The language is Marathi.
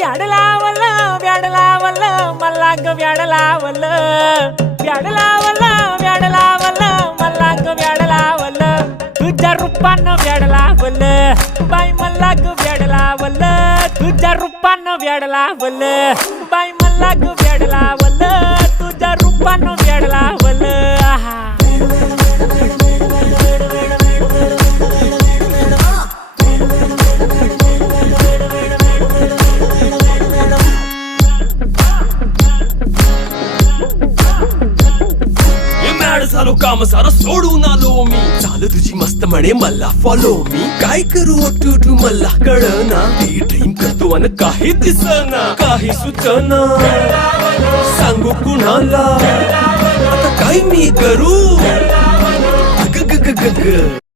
व्याड लावलं व्याड लावलं मला ग व्याड लावलं व्याड लावलं व्याड लावलं मला ग व्याड लावलं तुझ्या रूपानं व्याड लावलं बाई मला ग व्याड लावलं तुझ्या रूपानं व्याड लावलं बाई मला ग व्याड लावलं तुझ्या रूपानं व्याड लावलं आहा झालो काम सारं सोडून आलो मी चाल तुझी मस्त म्हणे मला फॉलो मी काय करू टू मला कळना ती ड्रीम करतो आणि काही दिसना काही सुचना सांगू कुणाला आता काय मी करू ग ग ग ग ग